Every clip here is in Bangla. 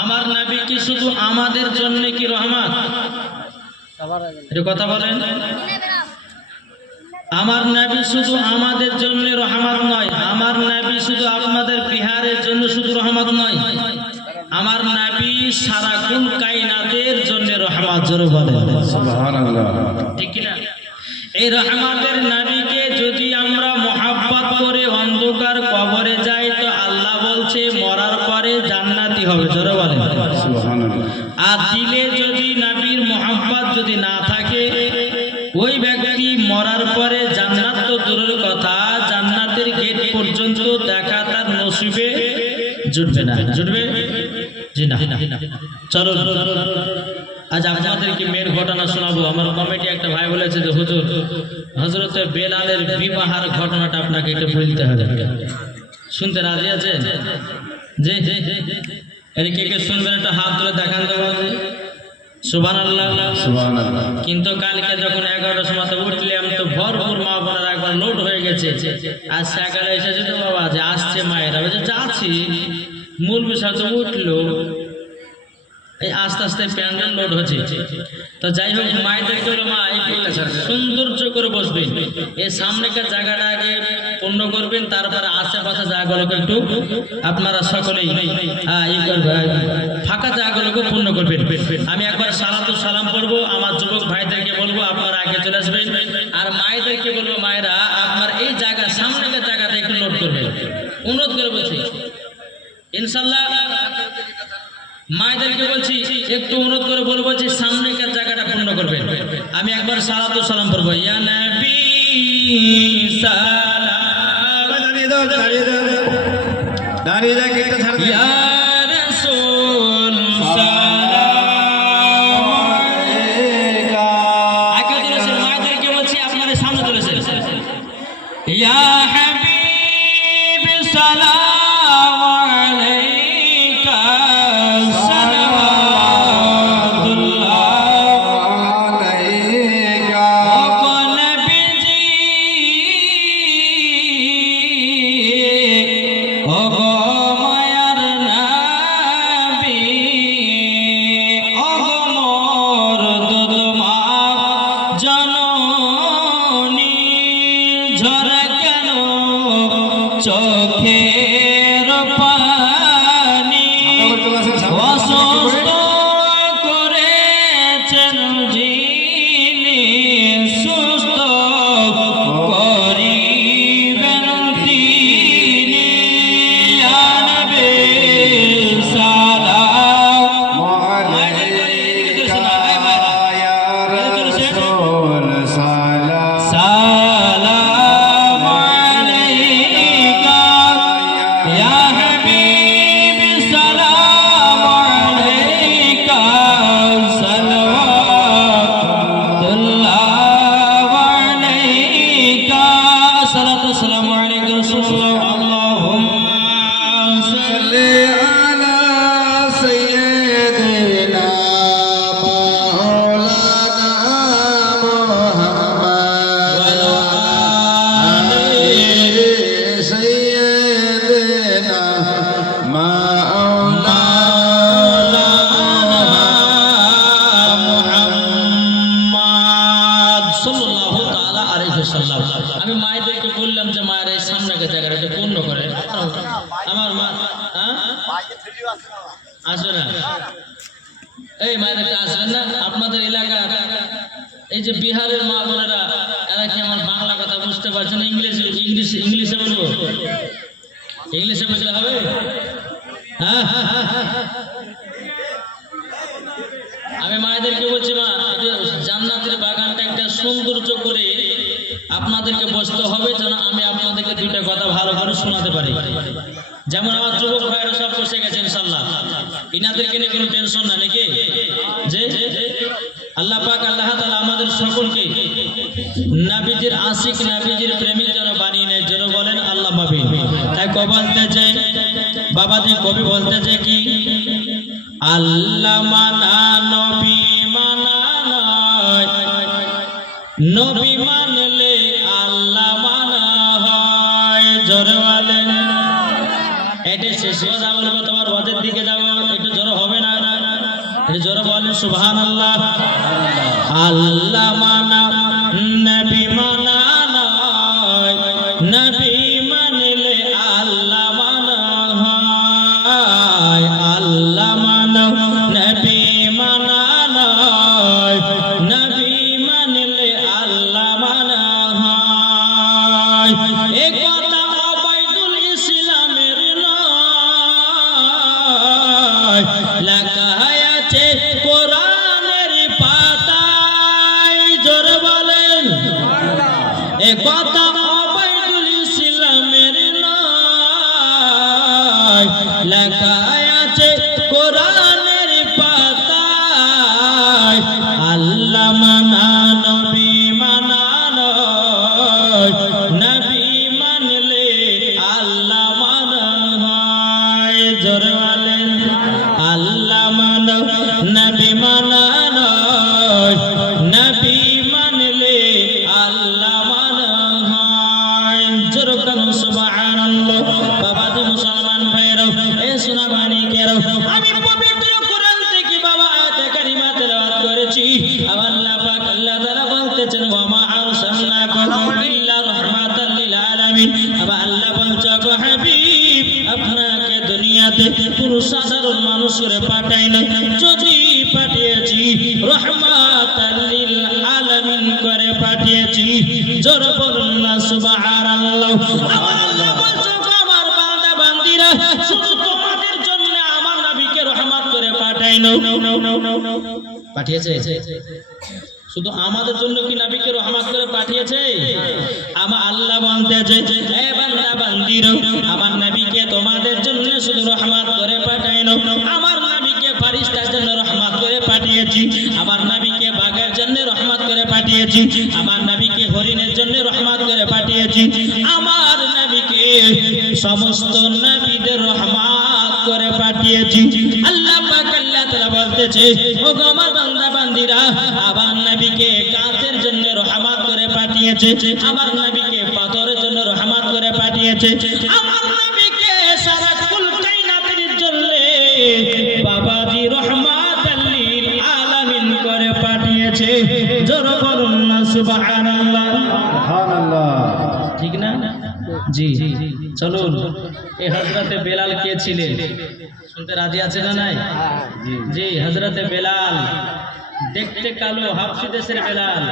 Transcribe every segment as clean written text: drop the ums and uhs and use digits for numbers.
আমার নবী কি শুধু আমাদের জন্য কি রহমত? একটু কথা বলেন। আমার নবী শুধু আমাদের জন্য রহমত নয়, আমার নবী শুধু আপনাদের বিহারের জন্য শুধু রহমত নয়, আমার নবী সারা কুল কায়নাতের জন্য রহমত। জোরে বলেন সুবহানাল্লাহ, ঠিক কি না? এই রহমতের নবীকে যদি আমরা মহব্বত করে অন্ধকার কবরে যাই তো আল্লাহ বলছে মরার পরে জান্নাতি হবে। জোরে বলেন সুবহানাল্লাহ। আর দিলে যদি নবীর মহব্বত যদি না থাকে ওই ব্যক্তি মরার পরে জান্নাত তো দূরের কথা, জান্নাতের গেট পর্যন্ত দেখা তার নসিবে জুটবে না। জুটবে? জি না। চলো আজ আপনাদেরকে মেয়ের ঘটনা শোনাবো। আমার কমিটি একটা ভাই বলেছে যে হুজুর হযরতে বেলালের বিবাহের ঘটনাটা আপনাকে একটু বলতে হবে, শুনতে রাজি আছেন? জি এর কে কে শুনবেন একটা হাত তুলে দেখান তো বাবা। সুবহানাল্লাহ সুবহানাল্লাহ। কিন্তু কালকে যখন 11টার সময় উঠলাম তো ভরপুর মা বোনেরা একবার লোড হয়ে গেছে। আজ সকালে এসেছে তো বাবা যে আসছে মায়েরা, বলছে যাচ্ছি মূল বিষয় তো উঠলো, এই আস্তে আস্তে প্যান্ডেল লোড হচ্ছে। তো যাই হোক মায়েদেরকে বলো মা একটু সৌন্দর্য করে বসবেন, এই সামনেকার জায়গাটা আগে পূর্ণ করবেন, তারপরে আশেপাশে জায়গাগুলোকে একটু আপনারা সকলেই ফাঁকা জায়গাগুলোকে পূর্ণ করবেন। আমি একবার সালাম পড়বো, আমার যুবক ভাইদেরকে বলবো আপনারা আগে চলে আসবেন, আর মায়েদেরকে বলবো মায়েরা আপনার এই জায়গা সামনেকার জায়গাটা একটু নোট করবেন, অনুরোধ করে বলছি ইনশাল্লাহ। মায়েদেরকে বলছি একটু অনুরোধ করে বলবো যে সামনেকার জায়গাটা পূর্ণ করবেন। আমি একবার সালাম পড়বো, ইয়া নবী সালাম, দাঁড়িয়ে দাও ইয়া রাসূল সালাম আলাইকা। আগে চলেছেন মায়েদেরকে বলছি আপনারা সামনে চলেছেন, ইয়া হাবিব সালাম চোখের পানি অসুস্থ করেছেন যিনি, সুস্থ করিবেন তিনি। ইয়া নবী সালাম আলাইকা ইয়া রাসূল সালাম আমি মায়েদেরকে বললাম যে মায়ের এই সামনের জায়গাটা পূর্ণ করে। আমার মা আসবে না, এই মায়েদেরকে আসবেন না? আপনাদের এলাকা এই যে বিহারের মা বোনেরা এরা কি আমার বাংলা কথা বুঝতে পারছে না? ইংলিশে বলবো, ইংলিশে বুঝলে হবে? হ্যাঁ আমি মায়েদেরকে বলছি মা জান্নাতের বাগানটা একটা সৌন্দর্য করে আপনাদেরকে বসতে হবে, যেন আমি আপনাদেরকে দুইটা কথা ভালো করে শোনাতে পারি। যেমন আমার যুবক ভাইয়েরা সব বসে গেছে ইনশাআল্লাহ, ইনাদেরকে নিয়ে কোনো টেনশন না নাকি? যে আল্লাহ পাক আল্লাহ তাআলা আমাদের সকলকে নবীজির আশিক নবীজির প্রেমিক যেন বানিয়ে নেয়। যেন বলেন আল্লাহ মাবিন। তাই বলতে চাই বাবাজি, কবি বলতে চাই কি আল্লাহ মানা নবী মানা নয়, নবী মানলে আল্লাহ মানা হয়। জোরে বলেন। এটা শেষ কথা বলবো, তোমার ওয়াজের দিকে যাবো, একটু জোরে হবে। জোরে বলেন সুবহানাল্লাহ। আল্লাহ মানা নবী মানা নয়, নবী মানলে আল্লাহ মানা হয়। আল্লাহ মানা নবী মানা নয়, নবী মানলে আল্লাহ মানা হয়। এ কথা ওবাইদুল ইসলামের নয়, লেখা আছে কোরআনের পাতায়। জোরে বলেন এ কথা ওবাইদুল ইসলামের নয়, লেখা আছে কোরআনের পাতায়। আল্লাহ মানা নবী মানা নয়, নবী মানলে আল্লাহ মানা হয়। জোরে বলেন আল্লাহ মানা নবী মানা নয়, নবী মানলে আল্লাহ মানা হয়। জোরে বলেন সুবহানাল্লাহ। বাবাজি মুসলমান ভাইরা, এ সোনা মানিকেরা, আমি পবিত্র কোরআন থেকে বাবা আয়াতে কারিমা তেলাওয়াত করেছি। আমার আল্লাহ পাক আল্লাহ তাআলা বলতেছেন ওয়া মা আরসালনাকা ইল্লা রাহমাতাল লিল আলামিন। আবার আল্লাহ বলছে গো হাবিব, আপনাকে দুনিয়াতে পুরো সাধারণ মানুষ করে পাঠাই না, যদি পাঠিয়েছি রাহমাতাল লিল আলামিন করে পাঠিয়েছি। জোরে বলুন না সুবহানাল্লাহ। আমার আল্লাহ বলছে আমার বান্দা বান্দিরা, শুধু তোমাদের জন্য আমার নবীকে রহমত করে পাঠাই না, পাঠিয়েছে। শুধু আমাদের জন্য কি নবীকে রহমত করে পাঠিয়েছে? আমার আল্লাহ বলতেছে হে বান্দা বান্দিরা, আমার নবীকে তোমাদের জন্য শুধু রহমত করে পাঠাই না, আমার নবীকে ফেরেশতার জন্য রহমত করে পাঠিয়েছি, আমার নবীকে বাঘের জন্য রহমত করে পাঠিয়েছি, আমার নবীকে হরিণের জন্য রহমত করে পাঠিয়েছি, আমার নবীকে সমস্ত নবীদের রহমত করে পাঠিয়েছি। আল্লাহ পাক আল্লাহ তাআলা বলতেছে ও গো আমার বান্দা বান্দিরা, আমার নবীকে কাঁচের জন্য রহমত করে পাঠিয়েছে, আমার নবীকে পাথরের জন্য রহমত করে পাঠিয়েছে, আমার নবীকে সারা কুল কায়নাতের জন্য বাবাজি রহমাতাল লিল আলামিন করে পাঠিয়েছে। জোরে বলুন না সুবহানাল্লাহ। সুবহানাল্লাহ। ঠিক না? জি চলুন। এই হযরতে বেলাল কে ছিলেন শুনতে রাজি আছে না নাই? জি হযরতে বেলাল দেখতে কালো, হাবশী দেশের বেলাল,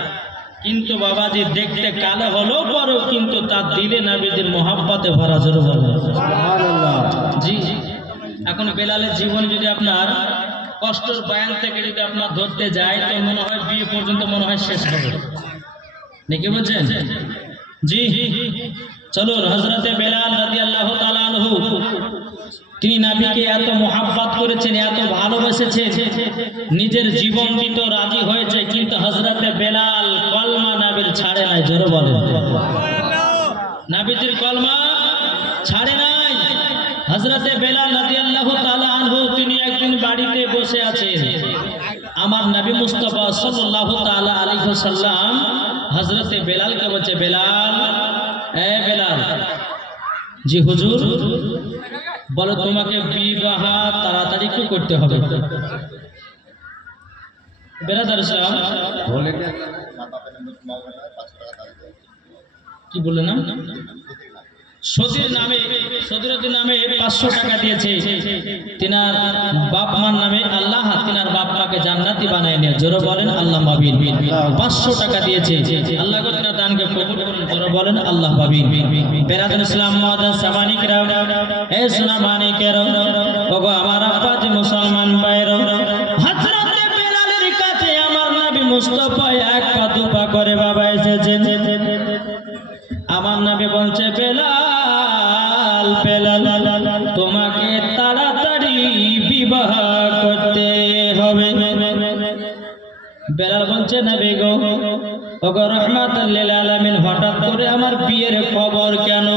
কিন্তু বাবাজি দেখতে কালো হলো বড়, কিন্তু তার দিলে নবীদের মহব্বতে ভরা। জোরে বলুন সুবহানাল্লাহ। জি এখন বেলালের জীবন যদি আপনার কষ্টের বয়ান থেকে যদি আপনার ধরতে যায়, তো মনে হয় বিয়ে পর্যন্ত মনে হয় শেষ হবে নাকি বলছেন? জি চলুন। হযরতে বেলাল রাদিয়াল্লাহু তাআলা আনহু, তিনি নবীকে এত মহব্বত করেছেন, এত ভালোবেসেছেন, নিজের জীবন দিতে রাজি হয়েছে, কিন্তু হযরতে বেলাল কলমা নবীর ছাড়ে নাই। জোরে বলেন নবীজির কলমা ছাড়ে নাই। হযরতে বেলাল রাদিয়াল্লাহু তাআলা আনহু তিনি একদিন বাড়িতে বসে আছেন, আমার নবী মুস্তাফা সাল্লাল্লাহু তাআলা আলাইহি ওয়াসাল্লাম হযরতে বেলালকে বলছে বেলাল, এ বেলাল। জি হুজুর। বলো তোমাকে বিবাহ তাড়াতাড়ি কি করতে হবে? বেরাদার ইসলাম কি বললেন না? সদীর নামে, সদীরুদ্দিন নামে 500 টাকা দিয়েছে, তিনার বাপ মার নামে আল্লাহ তিনার বাপ মাকে জান্নাতি বানায় নিয়ে। জোরে বলেন আল্লাহ মাবিন। 500 টাকা দিয়েছে, আল্লাহ গো তিনার দানকে কবুল করুন। জোরে বলেন আল্লাহ মাবিন। বেরাদার ইসলাম মুআদ্দাস সামানিকরা, এ সোনা মানিকেরা, ওগো আমার আব্বাজি মুসলমান ভাইরা, হযরতে বেলালের কাছে আমার নবী মুস্তাফা এক পা দুপা করে বাবা এসেছেন। আমার নবী বলছে বেলাল, বেলাল তোমাকে তাড়াতাড়ি বিবাহ করতে হবে। বেলাল বলছে নবী গো, ওগো রাহমাতাল লিল আলামিন, হঠাৎ করে আমার বিয়ের খবর কেন?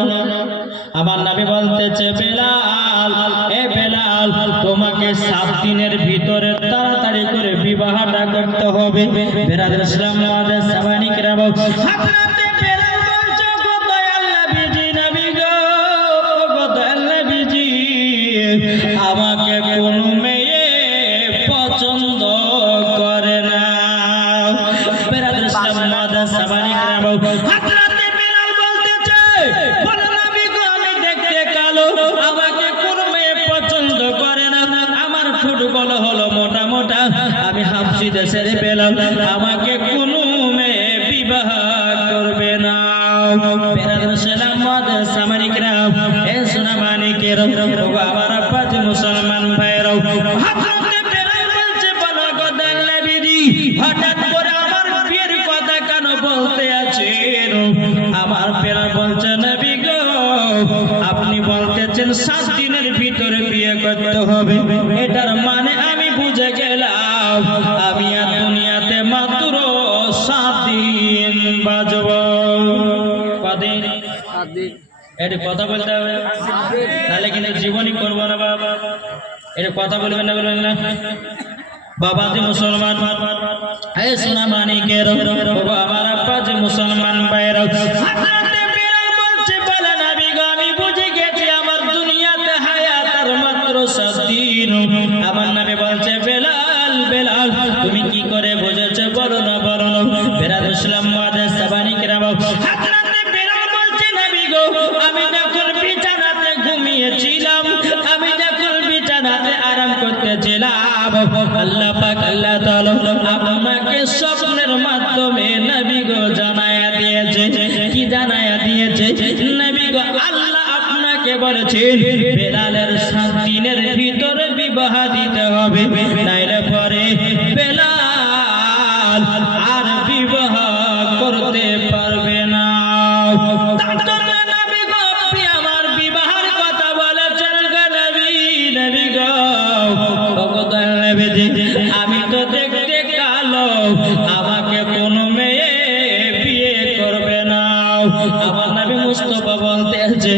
আমার নবী বলতেছে বেলাল, এ বেলাল তোমাকে 7 দিনের ভিতরে তাড়াতাড়ি করে বিবাহটা করতে হবে। বেরাদার ইসলাম মুআদ্দাস সামানিকরা, হযরতে বেলাল বলছে গো দয়াল নবীজি, নবী গো, গো দয়াল নবীজি, আমাকে কোন মেয়ে পছন্দ দেশের বেলাল আমাকে কোনো মেয়ে বিবাহ করবে না। বেরাদর সালাম ওয়াদা সামানিকরাম এ সোনা মানিকের আমার আব্বাজ মুসলমান ভাইরাও হযরতে বেলাল বলছে বলো গো নবীজি হঠাৎ করে আমার বিয়ের কথা কেন বলতে আছেন? আমার বেলাল বলছে নবী গো আপনি বলতেছেন 7 দিনের ভিতরে বিয়ে করতে হবে, এটার মানে আমি বুঝে গেলাম আমি আর দুনিয়াতে মাত্র 7 দিন বাঁচব। কদিন? এটা কথা বলতে হবে, তাহলে কিন্তু জীবনই করবো না বাবা। এটা কথা বলবেন না, বলবেন না বাবা যে মুসলমান হে সোনা মানিকের আমার আব্বা যে মুসলমান ভাইরা হযরতে বেলাল বলছে বলে নবী গো আমি বুঝে গেছি আমার দুনিয়াতে হায়াত আর মাত্র 7 দিন। আমার নবী বলছে বেলাল বেলাল তুমি কি করে বুঝেছো বলো না বলো না। বেলাল ইসলাম ওয়াদা সাবানিকরাম হযরতে বেলাল বলছে নবী গো আমি যখন বিছানাতে ঘুমিয়েছিলাম, আমি যখন বিছানাতে আরাম করতেছিলাম আল্লাহ পাক আল্লাহ তাআলা আমাকে স্বপ্নের মাধ্যমে নবী গো জানায়া দিয়েছে। কি জানায়া দিয়েছে? নবী গো আল্লাহ আপনাকে বলেছেন বেলালের 7 দিনের ভিতরে বিবাহ দিতে হবে, নাইলে পরে বেলাল আর বিবাহ করতে পারবে না। তার জন্য নবী গো আপনি আমার বিবাহের কথা বলেছেন গো নবী। নবী গো আমি তো দেখতে কালো, আমাকে কোনো মেয়ে বিয়ে করবে না। আমার নবী মুস্তাফা বলতেছে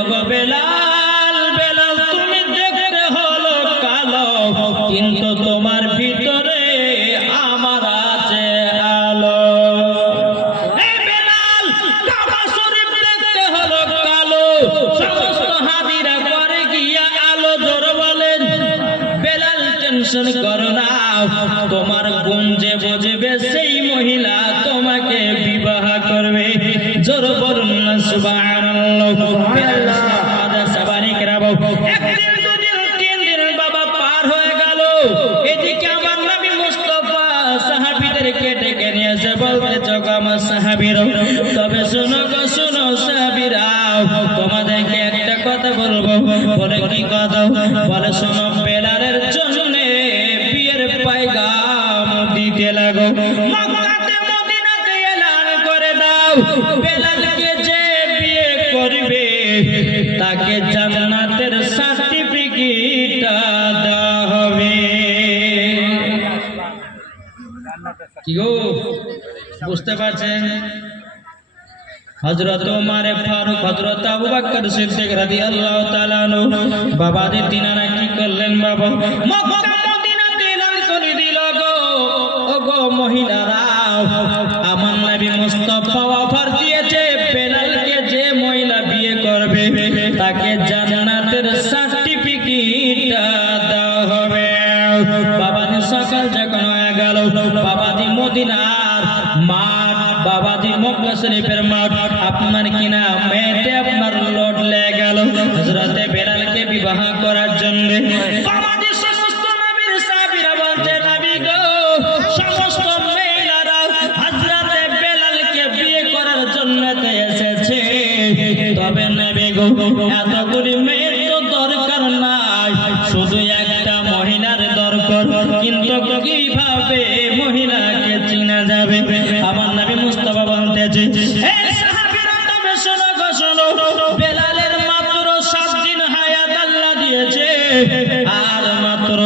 ওগো বেলাল বেলাল তুমি দেখতে হলো কালো কিন্তু তোমার ভিতরে আমার আছে আলো। এই বেলাল কাবা শরীফ দেখতে হলো কালো, সমস্ত হাজিরা করে গিয়া আলো জোর বলেন বেলাল টেনশন করো না, তোমার গুঞ্জে বুঝবে সেই মহিলা তোমাকে বিবাহ করবে। জোর বলুন না সুবহানাল্লাহ। একদিন দুদিন 3 দিন বাবা পার হয়ে গেল, এদিকে আমার নবী মুস্তাফা সাহাবীদেরকে ডেকে নিয়ে এসে বলতেছে গো আমার সাহাবীরা তবে শোনো গো শোনো সাহাবীরা তোমাদেরকে একটা কথা বলবো। বলে কি কথা? বলে শোনো বেলালের জন্য বিয়ের পয়গাম দিতে লাগো, মক্কাতে মদিনাতে এলান করে দাও বেলালকে যে বিয়ে করবে তাকে জান্নাতের সার্টিফিকেট দেওয়া হবে। কি গো বুঝতে পারছেন? হযরত ওমর ফারুক হযরত আবু বকর সিদ্দিক রাদিয়াল্লাহু তাআলা আনহু বাবাদের দিনারা কি করলেন বাবা? মক্কা মদিনাতে এলান করে দিল গো ওগো মহিলারা আমার নবী মুস্তাফা অফার দিয়েছে বেলালকে যে মহিলা বিয়ে করবে তাকে জান্নাতের সার্টিফিকেট দেওয়া হবে। বাবাজি সকাল যখন হয়ে গেল বাবাজি মদিনার মাঠ, বাবাজি মক্কা শরীফের মাঠ আপনার কিনা মেয়েতে আপনার লোড লেগে গেল হযরতে বেলালকে বিবাহ করার জন্য। বাবাজি সমস্ত নবীর সাহাবীরা বলতে নবী গো সমস্ত মহিলারা হযরতে বেলালকে বিয়ে করার জন্য এসেছে, তবে নবী গো এতগুলি মেয়ের তো দরকার নাই, শুধু একটা মহিলার দরকার, কিন্তু কিভাবে মহিলাকে চিনা যাবে? আমার নবী মুস্তাফা বলতেছে এই সাহাবীরা তবে শোনো গো শোনো বেলালের মাত্র 7 দিন হায়াত আল্লাহ দিয়েছে আর মাত্র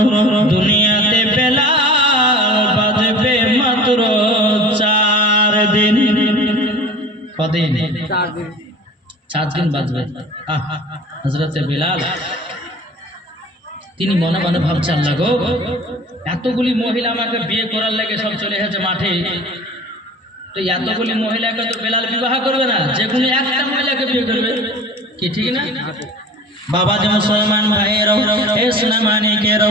দুনিয়াতে বেলাল বাজবে মাত্র 4 দিন। কদিন? 4 দিন বাজবে। হযরতে বেলাল তিনি মনে মনে ভাবছে আল্লাহ গো এতগুলি মহিলা আমাকে বিয়ে করার লাগে সব চলে এসেছে মাঠে, তো এতগুলি মহিলাকে তো বেলাল বিবাহ করবে না, যে কোনো একটা মহিলাকে বিয়ে করবে। কি ঠিক না বাবা? যে মুসলমান ভাইয়েরা এ সোনা মানিকেরা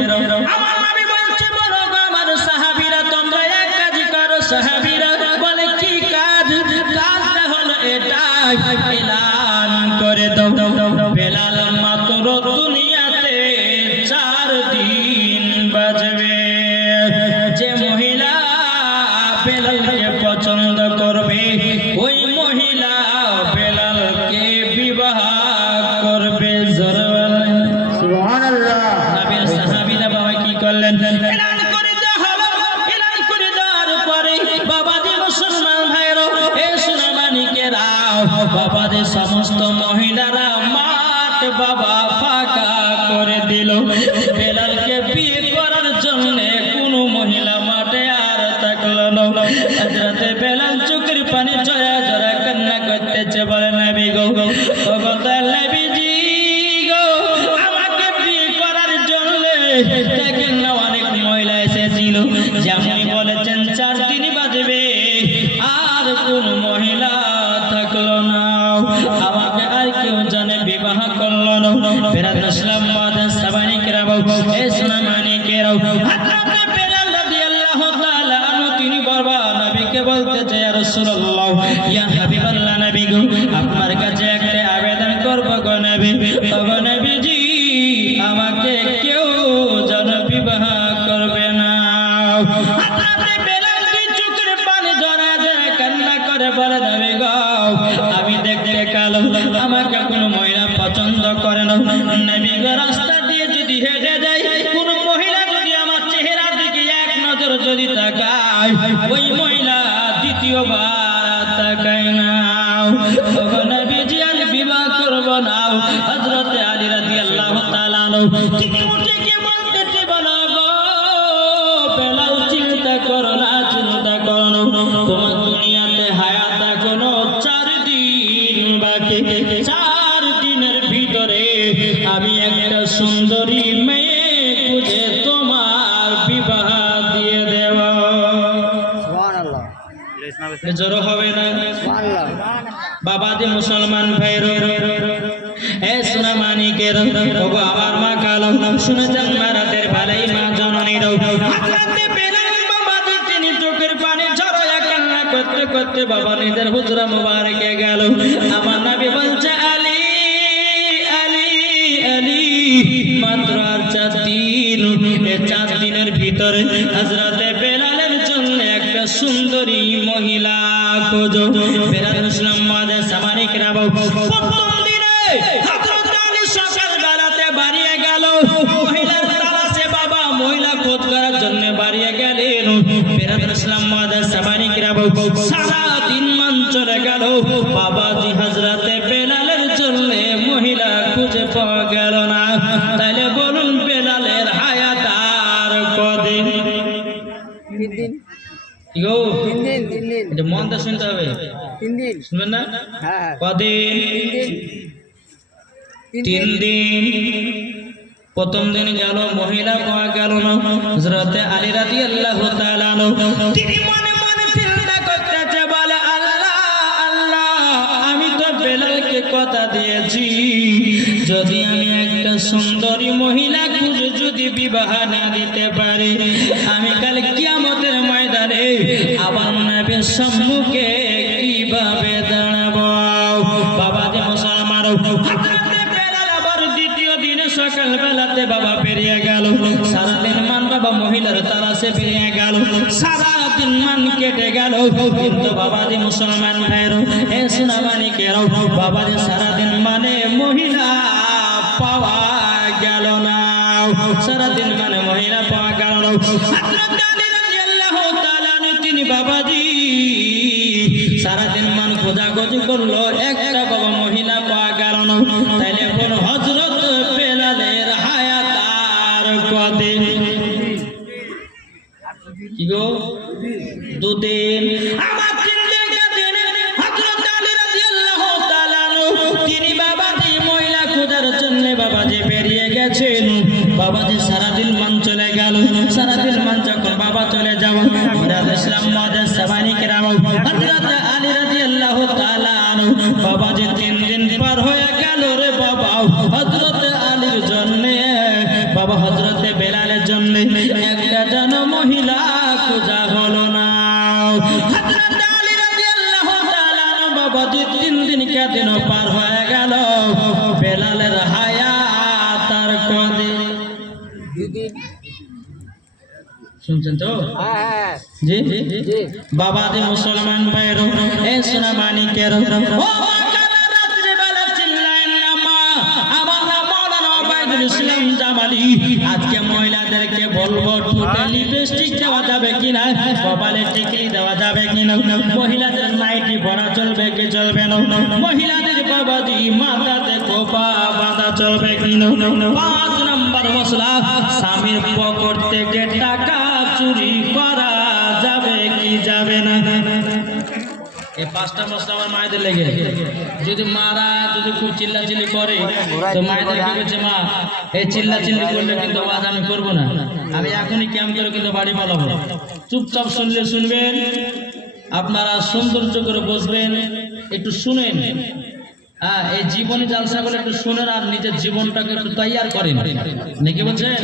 আমার নবী বলছে বলো গো আমার সাহাবীরা তোমরা এক কাজ করো। সাহাবীরা বলে কি কাজ? কাজটা হলো এটাই এলান করে দাও বেলাল মাত্র দুনিয়াতে 4 দিন বাজবে, যে মহিলা করলেন। এলান করে দেওয়া হলো। এলান করে দেওয়ার পরে বাবাজি মুসলমান ভাইরা, এ সোনা মানিকেরা, বাবাজি সমস্ত মহিলারা মাঠ বাবা ফাঁকা করে দিল। বেলালকে বিয়ে করার জন্য কোনো মহিলা মাঠে আর থাকলো না। হযরতে বেলাল চোখের পানি জয়া জয়া কান্না করতেছে, বলে নবী গো, ও গো নবীজি গো, আমাকে বিয়ে করার জন্য দেখেন না অনেক মহিলা এসেছিল, যেমন বলেছেন 4 দিন বাজবে আর কোন মহিলা থাকলো না, আমাকে আর কেউ জানে বিবাহ করলো না। ফেরাত ইসলাম মাদাস সাবানি কেরাও, এ সোনা মানিকেরাও, হযরত বেলাল রাদিয়াল্লাহু তাআলা আনহু তিনি বাবা নবীকে বলতেছে, ইয়া রাসূলুল্লাহ, ইয়া হাবিবাল্লাহ, নবী গো, আপনার কাছে একটা আবেদন করব গো নবী, ও গো নবীজি, আমাকে কেউ যেন বিবাহ করবে না। হযরত বেলাল কি চোখের পানি জড়ায় জড়ায় কান্না করে বলে, নবী গো, আমি দেখতে কালো, আমাকে কোনো মহিলা পছন্দ করে না। নবী গো, রাস্তা দিয়ে যদি হেঁটে যাই, কোন মহিলা যদি আমার চেহারার দিকে এক নজর যদি তাকায়, ওই মহিলা দ্বিতীয়বার তাকায় না। ও গো নবীজি, আমি বিবাহ করব না। হযরত আলী রাদিয়াল্লাহু তাআলা আনহু তিনি উঠে গিয়ে বলতেছে, বলো গো বেলাল, চিন্তা করো না, চিন্তা করো না, তোমার দুনিয়াতে হায়াত এখনো 4 দিন বাকি। 4 দিনের ভিতরে আমি একটা সুন্দরী মেয়ে খুঁজে তোমার বিবাহ দিয়ে দেব। সুবহানাল্লাহ, জোর হবে না? সুবহানাল্লাহ। বাবাজি মুসলমান ভাইরা, এ সোনা মানিকের, ওগো আমার মা কালো, শুনে যান মারাতের ভালাই মা জননীর। হযরতে বেলাল বাবাজি তিনি চোখের পানি ঝরায়া কান্না করতে করতে বাবা নিজের হুজরা মুবারকে গেল। আমার নবী বলছে, আলী আলী আলী, মাত্র আর 4 দিন, এই 4 দিনের ভিতরে হযরতে বেলালের জন্য একটা সুন্দরী মহিলা খোঁজো। বেলাল ইসলাম মাদাস সামানি কেরাও, প্রথম দিনে হযরত আলী সকাল বেলাতে বাড়িয়ে গেল মহিলার তালাশে, বাবা মহিলা খোঁজ করার জন্য বাড়িয়ে গেলেন। বেলাল ইসলাম মাদাস সামানি কেরাও, সারা দিন মান চলে গেল, বাবাজি হযরতে বেলালের জন্য মহিলা খুঁজে পাওয়া গেল না। তাইলে বলুন বেলালের হায়াত আর কদিন? 3 দিন, ইগো 3 দিন, 3 দিন, এটা মন দিয়ে শুনতে হবে, 3 দিন। শুনবেন না? হ্যাঁ, কদিন? 3 দিন। প্রথম দিন গেল, মহিলা পাওয়া গেল না। হযরতে আলী রাদিয়াল্লাহু তাআলা আনহু তিনি মনে মনে চিন্তা করতেছে, বলে আল্লাহ আল্লাহ, আমি তো বেলালকে কথা দিয়েছি, যদি আমি একটা সুন্দরী মহিলা খুঁজে যদি বিবাহ না দিতে পারি, আমি কাল কিয়ামতের ময়দানে আবার নবীর সম্মুখে কিভাবে দাঁড়াবো। বাবাজি মুসলমান, হযরতে বেলাল আবার দ্বিতীয় দিনে সকাল বেলাতে বাবা বেরিয়ে গেল। সারাদিন মান বাবা মহিলার তালাশে বেরিয়ে গেল, সারাদিন মান কেটে গেল, কিন্তু বাবাজি মুসলমান ভাইরা, এ সোনা মানিকেরাও, বাবাজি সারাদিন মানে মহিলা পাওয়া গেল না। সারাদিন মানে মহিলা পাওয়া গেল না। হযরত আলী রাদিয়াল্লাহু তাআলা আনহু তিনি বাবাজি সারাদিন মান খোঁজাখুঁজি করলো, একটা বাবা মহিলা পাওয়া গেল না। তাইলে কোন হযরত বেলালের হায়াত আর কদিন? কি গো? 2 দিন। আমার 3 দিনে হযরত আলী রাদিয়াল্লাহু তাআলা আনহু তিনি বাবাজি মহিলা খোঁজার জন্য বাবাজি বেরিয়ে গেছেন। বাবাজি সারাদিন মান চলে গেল। সারাদিন মান যখন বাবা চলে যাওয়া, মুরাদ ইসলাম মাদাস সাবানি কেরাও, হযরত আলী রাদিয়াল্লাহু তাআলা আনহু বাবাজি 3 দিন পার হয়ে গেল রে বাবা। হযরত আলীর জন্য, বাবা হযরতে বেলালের জন্য একটা জন মহিলা খোঁজা হলো না। হযরত আলী রাদিয়াল্লাহু তাআলা আনহু বাবাজি 3 দিন কেদিন পার হয়ে গেল, বেলালের হায়াত আর কদিন? 2 দিন। শুনছেন তো? হ্যাঁ, জি জি। বাবাজি মুসলমান ভাইরা, এ সোনা মানিকের, ও মা কালা রাত্রে বেলা চিল্লায়েন না মা, আমার নাম মাওলানা ওবায়দুল ইসলাম জামালি। আজকে মহিলাদের মহিলাদেরকে বলবো ঠোঁটে লিপস্টিক দেওয়া যাবে কিনা, কপালে টিকলি দেওয়া যাবে কিনা, মহিলাদের নাইটি পরা চলবে কি চলবে না, মহিলাদের বাবাজি মাথাতে কোপা বাঁধা চলবে কিনা। 5 নম্বর মশলা, স্বামীর পকেট থেকে টাকা চুরি করা যাবে কি যাবে না। এই 5টা মশলা আমার মায়েদের লেগে, যদি মারা যদি খুব চিল্লাচিল্লি করে তো মায়েদের কি বলছে, মা এই চিল্লাচিল্লি করলে কিন্তু আওয়াজ আমি করবো না, আমি এখনই ক্যাম্প করে কিন্তু বাড়ি পালাবো। চুপচাপ শুনলে শুনবেন, আপনারা সৌন্দর্য করে বসবেন, একটু শুনেন। হ্যাঁ, এই জীবনী জালসাগুলো একটু শুনেন আর নিজের জীবনটাকে একটু তৈয়ার করেন, নাকি বলছেন?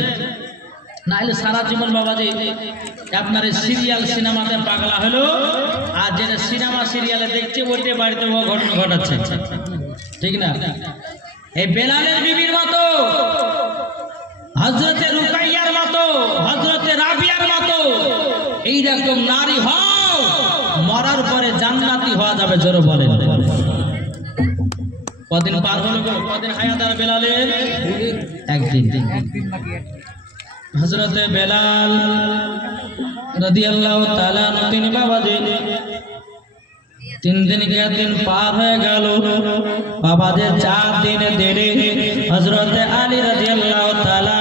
নাহলে সারা জীবন বাবাজি আপনার এই সিরিয়াল সিনেমাতে পাগলা হলো, আর যেটা সিনেমা সিরিয়ালে দেখছে ওইটা বাড়িতে ও ঘটনা ঘটাচ্ছে, ঠিক না? এই বেলালের বিবির মতো, হযরতে রুকাইয়ার মতো, হযরতে রাবিয়ার মতো এইরকম নারী হও, মরার পরে জান্নাতি হওয়া যাবে। জোরে বলেন। কদিন পার হলো গো? কদিন হায়াত আর বেলালের? একদিন। হযরতে বেলাল রাদিয়াল্লাহু তাআলা তিনি বাবাজি 3 দিন কে দিন পার হয়ে গেল, বাবাজি 4 দিন দেরি। হযরতে আলী রাদিয়াল্লাহু তাআলা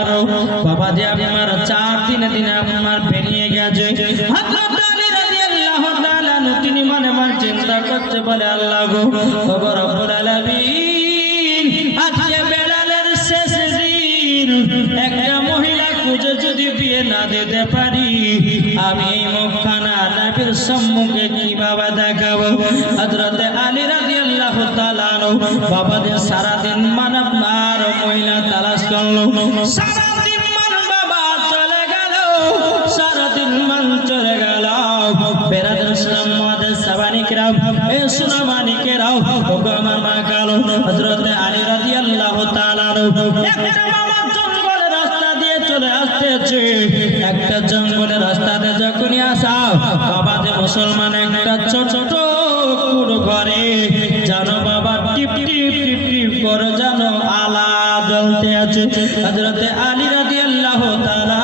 বাবাজি আমার 4 দিন আমার পেরিয়ে গেছে। হযরত আলী রাদিয়াল্লাহু তাআলা তিনি মনে মনে চিন্তা করতে বলে, আল্লাহ গো রব্বুল আলামিন, আজকে বেলালের শেষ দিন, একটা মহিলা খুঁজে যদি বিয়ে না দিতে পারি, আমি এই মুখখানা নবীর সম্মুখে কিভাবে দেখাবো? হযরত আলী রাদিয়াল্লাহু তাআলা বাবাজি সারা দিন মানবনার মহিলা তালাশ করলো, সারা দিন মান বাবা চলে গেল, সারা দিন মান চলে গেল। বেরাদর ইসলাম মাদের সাবানিকরাও, এ সুনামানিকেরাও, ওগো আমার মা গেল। হযরত আলী রাদিয়াল্লাহু তাআলা একটা মামা জঙ্গলের রাস্তা দিয়ে চলে আসতেছে, একটা জঙ্গলের রাস্তাতে যখনই আসা বাবাজি মুসলমান একটা ছোট কুড়ো ঘরে জানো বাবা টিপ টিপ টিপ টিপ করে জানো আলা জ্বলতে আছে। হযরত আলী রাদিয়াল্লাহু তাআলা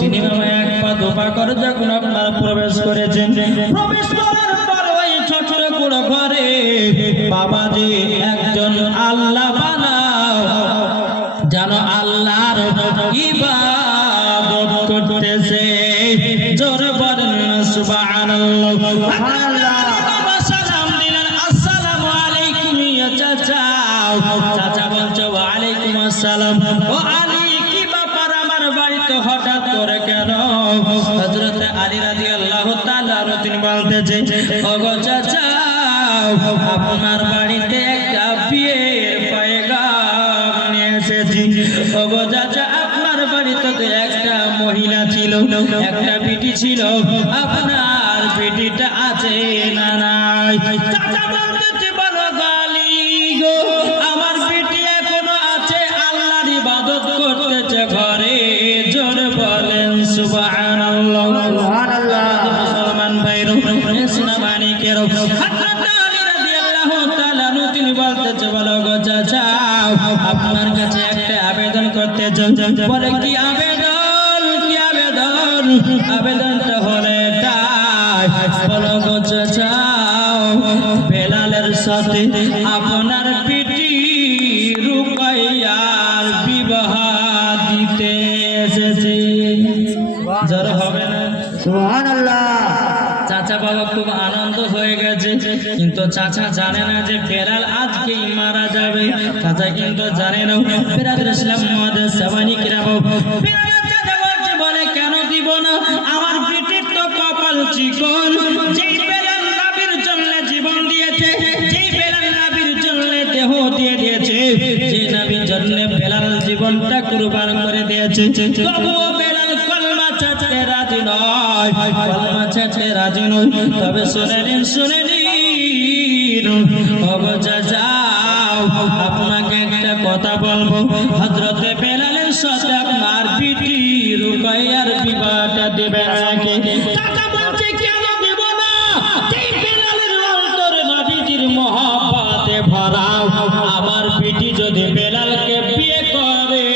তিনি বাবা এক পা দুপা করে যখন আপনার প্রবেশ করেছেন, প্রবেশ করার পর ওই ছোট কুড়ো ঘরে বাবাজি একজন আল্লাহ বানাও জানো আল্লাহর ইবাদত করতেছে। জোর বলেন সুবহানাল্লাহ। বাবা সালাম দিলেন, আসসালামু আলাইকুম ইয়া চাচা। চাচা বলছে ওয়া আলাইকুম আসসালাম। ও আলী, কি ব্যাপার আমার বাড়িতে হঠাৎ করে কেন? হযরত আলী রাদিয়াল্লাহু তাআলা তিনি বলতেছে, ওগো চাচা, আপনার বাড়িতে একটা বিয়ের পয়গাম নিয়ে এসেছি। ওগো চাচা, আপনার বাড়িতে তো একটা মহিলা ছিল, একটা বিটি ছিল, আপনার বিটিটা আছে না নাই? চাচা বলতেছে, বলো গালি গো, আমার বিটি এখনো আছে, আল্লাহর ইবাদত করতেছে ঘরে। জোর বলেন সুবহানাল্লাহ। সুবহানাল্লাহ। মুসলমান ভাইরা, ইসলামানিকেরা, হযরত আলী রাদিয়াল্লাহু তাআলা তিনি বলতেছে, বলো গো চাচা, আপনার কাছে একটা আবেদন করতে চাই। বলে কি আবেদন? কি আবেদন? আবেদনটা হলো এটাই, বলো গো চাচা, বেলালের সাথে আপনার বিটি রুকাইয়ার বিবাহ দিতে এসেছি। জোর হবে না? সুবহানাল্লাহ। চাচা বাবা খুব আনন্দ হয়ে গেছে, কিন্তু চাচা জানে না যে বেলাল আজকেই মারা যাবে। চাচা কিন্তু জানে না। বেরাদর ইসলাম মাদের সাবানিকরাও, বেলাল চাচা বলছে, বলে কেন দিব না? আমার বিটির তো কপাল চিকন, যেই বেলাল নবীর জন্য জীবন দিয়েছে, যেই বেলাল নবীর জন্য দেহ দিয়ে দিয়েছে, যে নবীর জন্য বেলাল জীবনটা কুরবান করে দিয়েছে, তবুও বেলাল কলমা ছাড়তে রাজি নয়, কলমা ছাড়তে রাজি নয়। তবে শুনে নিন, শুনে নিন, ওগো চাচা, আপনাকে একটা কথা বলবো, হযরতে বেলালের সাথে আপনার বিটি রুকাইয়ার বিবাহটা দেবেন নাকি? চাচা বলছে, কেন দেব না? এই বেলালের অন্তরে নবীজির মহব্বতে ভরা, আমার বিটি যদি বেলালকে বিয়ে করে,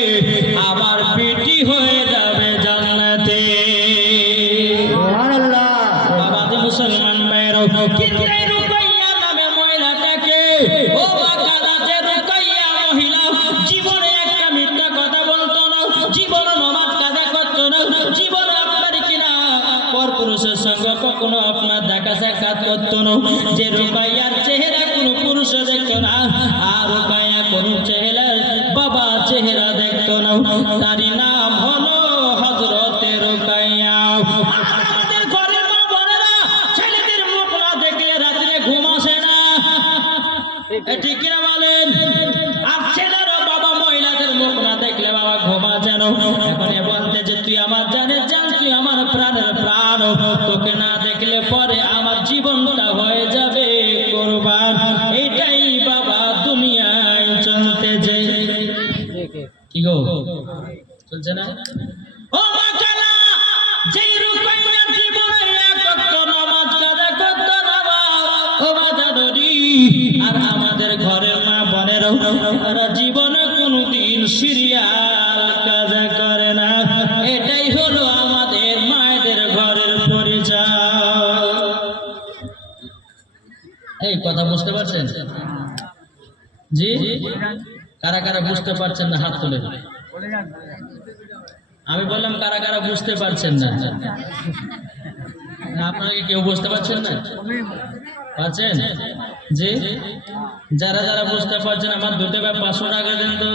আমার বিটি হয়ে যাবে কখনো আপনার দেখা সাক্ষাৎ করতো না, যে রুকাইয়ার চেহারা কোনো পুরুষ দেখতো না, আর রুকাইয়া কোনো চেহারার বাবা চেহারা দেখতো না, তারই নাম হলো হযরতে রুকাইয়া। আমাদের ঘরের মা বোনেরা ছেলেদের মুখ না দেখলে রাত্রে ঘুম আসে না, ঠিক কিনা বলেন? আর ছেলেরা বাবা মহিলাদের মুখ না দেখলে বাবা ঘুমা যেন। এখন বলতে যে তুই আমার জানের জান, তুই আমার প্রাণের প্রাণ, তোকে না দেখলে পরে আমার জীবনটা হয়ে যাবে কুরবান। এটাই বাবা দুনিয়ায় চলতে যে কি গো চলছে না? ও মা কালা, যেই রুকাইয়া জীবনে এক ওয়াক্ত নামাজ কাজা করতো না বাবা, ও মা জানরি। আর আমাদের ঘরের মা বোনেরাও তারা জীবনে কোনোদিন সিরিয়াল কাজা করে না। এটাই হলো আমাদের মায়েদের ঘরের পরিচয়। এই কথা বুঝতে পারছেন? জি, কারা কারা বুঝতে পারছেন না হাত তুলে। আমি বললাম কারা কারা বুঝতে পারছেন না? আপনারা কি কেউ বুঝতে পারছেন না? পারছেন? জি, যারা যারা বুঝতে পারছেন আমার দুটো বা 500 টাকা দেন তো।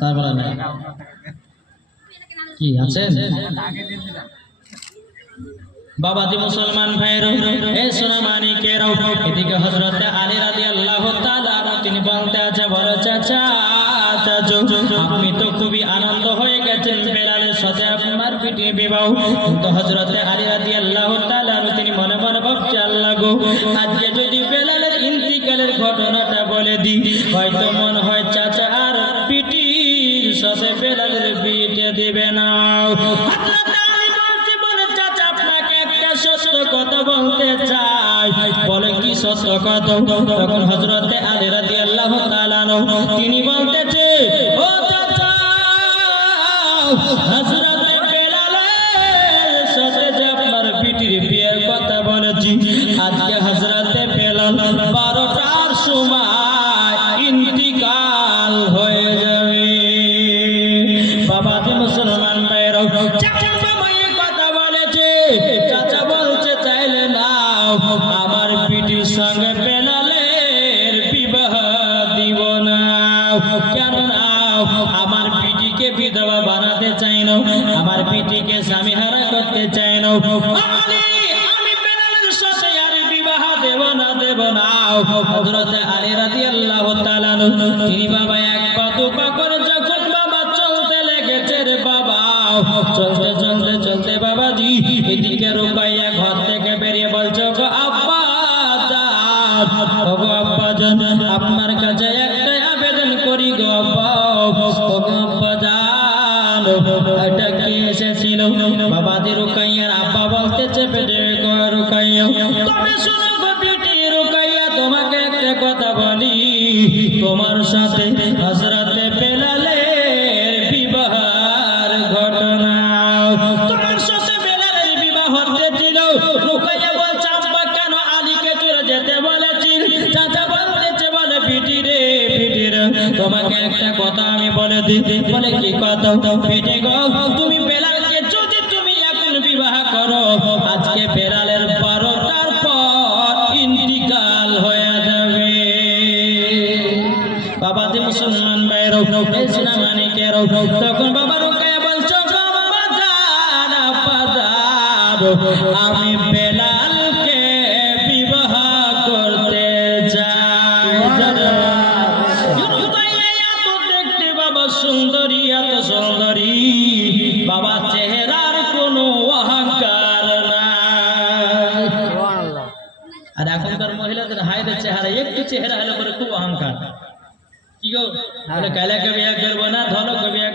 তারপরে না কি আছেন বাবা দি মুসলমান ভাইরা, এ সোনা মানিকেরাও, এদিকে হযরত আলী রাদিয়াল্লাহু তাআলা তিনি বলতে আছে, বলো চাচা চাচু, আপনি তো খুবই আনন্দ হয়ে গেছেন বেলালের সাথে আপনার পিঠে বিবাহ। কিন্তু হযরত আলী রাদিয়াল্লাহু তাআলা তিনি মনে মনে ভাবছে, আল্লাহ গো, আজকে যদি বেলালের ইন্তিকালের ঘটনাটা বলে দিই, হয়তো মনে হয় চাচা আর পিঠির সাথে বেলালের বিয়ে দিবে না। হযরত আলী বলতে বলে, চাচা আপনাকে একটা সত্য কথা বলতে চাই। বলে কি সত্য কথা? তখন হযরত আলী রাদিয়াল্লাহু তাআলা তিনি বলতেছে, ও চাচা, হযরত বেলালের সাথে যে আপনার পিঠির বিয়ের কথা বলেছি, আজকে হযরত বেলাল 12টার সময় ইন্তিকাল হয়ে যাবে। বাবা যে মুসলমান ভাইরা, চাচা বাবা এই কথা বলেছে, চাচা বলছে চাইলে নাও আমার পিঠির সঙ্গে বেলালের বিবাহ দিব না। কেন নাও? আমার পিঠিকে বিধবা বানাতে চাই না, আমার পিঠিকে স্বামীহারা করতে চাই না। আমি বেলালের সাথে আর বিবাহ দেব না, দেব না। হযরত আলী রাদিয়াল্লাহু তাআলা তিনি বাবা এক পা দু পা করে যখন বাবা চলতে লেগেছে রে বাবা, চলতে চলতে চলতে বাবা জি এদিকে রুকাইয়া ঘর থেকে বেরিয়ে বলছো, গো আব্বা জান, ওগো আব্বা জান, আপনার কাছে একটাই আবেদন করি গো আব্বা, ওগো আব্বা জান। এটা কি এসেছিল? বাবা দি রুকাইয়ার আব্বা বলতেছে, বেটে গো রুকাইয়া, তুমি শোনো গো বেটি রুকাইয়া, তোমাকে একটা কথা বলি, তোমার সাথে হযরত বেলালের বিবাহের ঘটনা, তোমার সাথে বেলালের বিবাহ হচ্ছিল। রুকাইয়া বলছে, আব্বা কেন আলীকে চলে যেতে বলেছিল? চাচা বলতেছে, বলে পিটি রে, পিটি রে, তোমাকে একটা কথা আমি বলে দিই। বলে কি কথা? পিটি গো, তুমি বেলালকে যদি তুমি এখন বিবাহ করো, আজকে বেলালের 12টার পর ইন্তিকাল হয়ে যাবে। বাবা দি মুসলমান ভাইরা, এই সোনা মানিকেরাও, তখন বাবা রুকাইয়া বলছো, আব্বা জান, আব্বা জান, আমি বেলালকে বিবাহ করতে চাই। রুকাইয়া এত দেখতে বাবা সুন্দরী, এত সুন্দরী, বাবা চেহারার কোনো অহংকার নাই। সুবহানাল্লাহ। আর এখনকার মহিলাদের হায়দের চেহারা, একটু চেহারা হলে পরে খুব অহংকার। কি গো, বলে কালাকে বিয়ে করবো না, ধলকে বিয়ে করবো